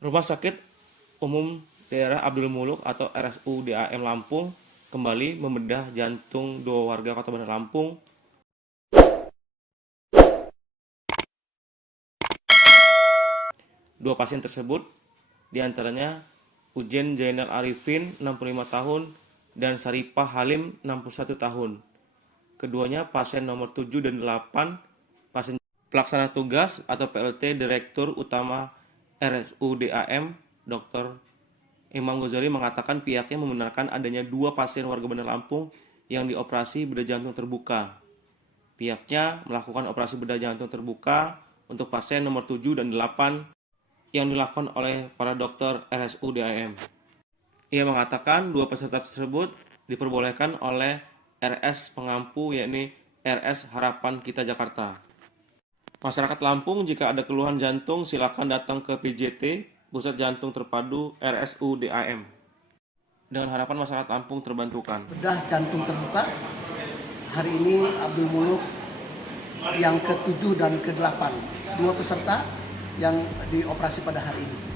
Rumah Sakit Umum Daerah Abdul Muluk atau RSUDAM Lampung kembali membedah jantung dua warga Kota Bandar Lampung. Dua pasien tersebut diantaranya Ujen Zainal Arifin 65 tahun dan Saripah Halim 61 tahun. Keduanya pasien nomor 7 dan 8, pasien pelaksana tugas atau PLT Direktur Utama RSUDAM Dr. Imam Ghazali mengatakan pihaknya membenarkan adanya dua pasien warga Bandar Lampung yang dioperasi bedah jantung terbuka. Pihaknya melakukan operasi bedah jantung terbuka untuk pasien nomor 7 dan 8 yang dilakukan oleh para dokter RSUDAM. Ia mengatakan dua peserta tersebut diperbolehkan oleh RS pengampu, yakni RS Harapan Kita Jakarta. Masyarakat Lampung, jika ada keluhan jantung silakan datang ke PJT, Pusat Jantung Terpadu RSUDAM. Dengan harapan masyarakat Lampung terbantukan. Bedah jantung terbuka hari ini Abdul Muluk yang ke-7 dan ke-8, dua peserta yang dioperasi pada hari ini.